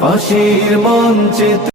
ফাঁসির মঞ্চে